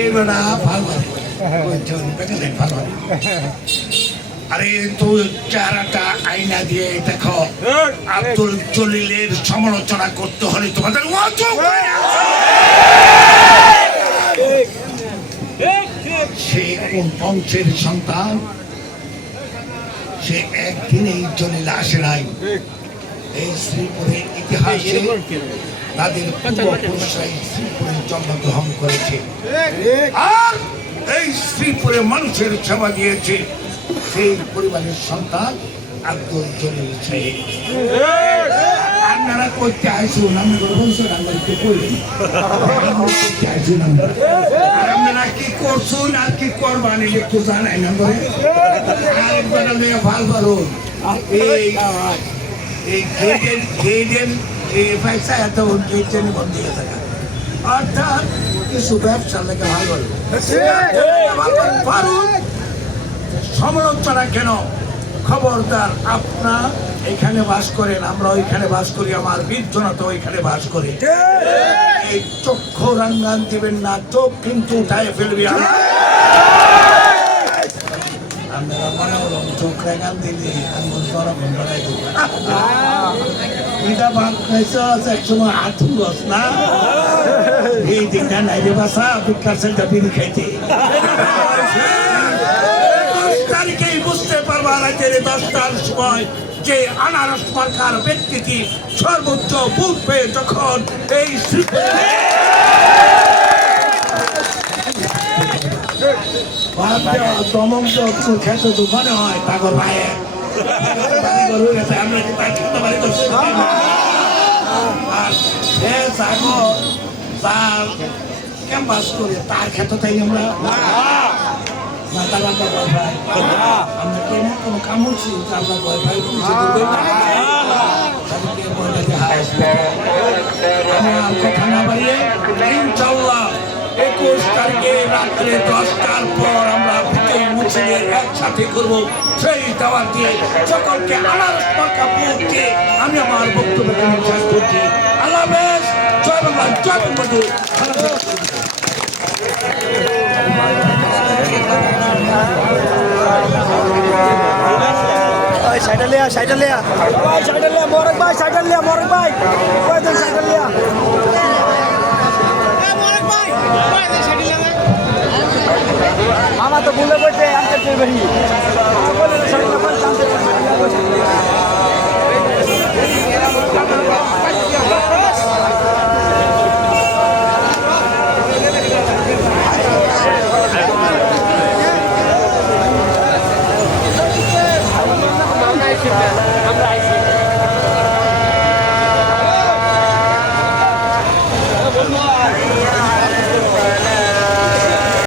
এই বেড়া ভালো ভালো আরে তো চেহারাটা আয়না দিয়ে দেখো আব্দুল জলিলের সমালোচনা করতে হলে তোমাদের। সে কোন বংশের সন্তান? সে একদিনেই জলিল আসে নাই। এই শ্রীপুরের ইতিহাসে তাদের পূর্বপুরুষরা এই শ্রীপুরে জন্মগ্রহণ করেছে। আর এই শ্রীপুরে মানুষের সেবা দিয়েছে। সেই পরিবারের সন্তান আব্দুল জলিল সাহেব আপনারা করতে আসুন আমি বলছেন আমরা একটু করতে আসুন আপনারা কি করছুন আর কি করবান এটা একটু জানাই না আরেকবার ভালো পারুন এই অর্থাৎ কিছু ব্যবসা সমালোচনা কেন? খবরদার আপনার এখানে বাস করেন, আমরা ওইখানে বাস করি, আমার তো ওইখানে বাস করে। এই চক্ষু রাঙ্গান দিবেন না, চোখ কিন্তু উঠায় ফেলবি। আমরা আঠুর রস না এই দিনটা নাই রে বাসা ভিক্ষার সেন্টার বিড়ি খাইতে দশ তারিখেই বুঝতে পারবা রাতের দশটার সময় যে আনারস মার্কার ব্যক্তিটি সর্বোচ্চ বুথ পেয়ে যখন এই দমক খেত তো মনে হয় তাগর ভাইয়ে। আমরা তার তার ক্যাম্পাস করে তার খেতে তাই আমরা। বাবা ভয় ভাই আমরা কি কোনো কাম করছি আমরা ভয় ভাই বলছি দিবে তাদেরকে বলে যে হায় আমি আর কথা না বাড়িয়ে ইনশাল্লাহ একুশ তারিখে রাত্রে দশটার পর আমরা বিকেল মুছিলে একসাথে করব। সেই দাওয়াত দিয়ে সকলকে আনারস পাকা পৌঁছে আমি আমার বক্তব্যকে শেষ করছি। আল্লাহ জয় বাংলা জয় বঙ্গবন্ধু। ভালো থাকবেন। ভাই সাইডে লিয়া লিয়া। ভাই সাইডে মোরক ভাই সাইডে লিয়া মোরক ভাই। মামা তো ভুলে বসে আনতে চাই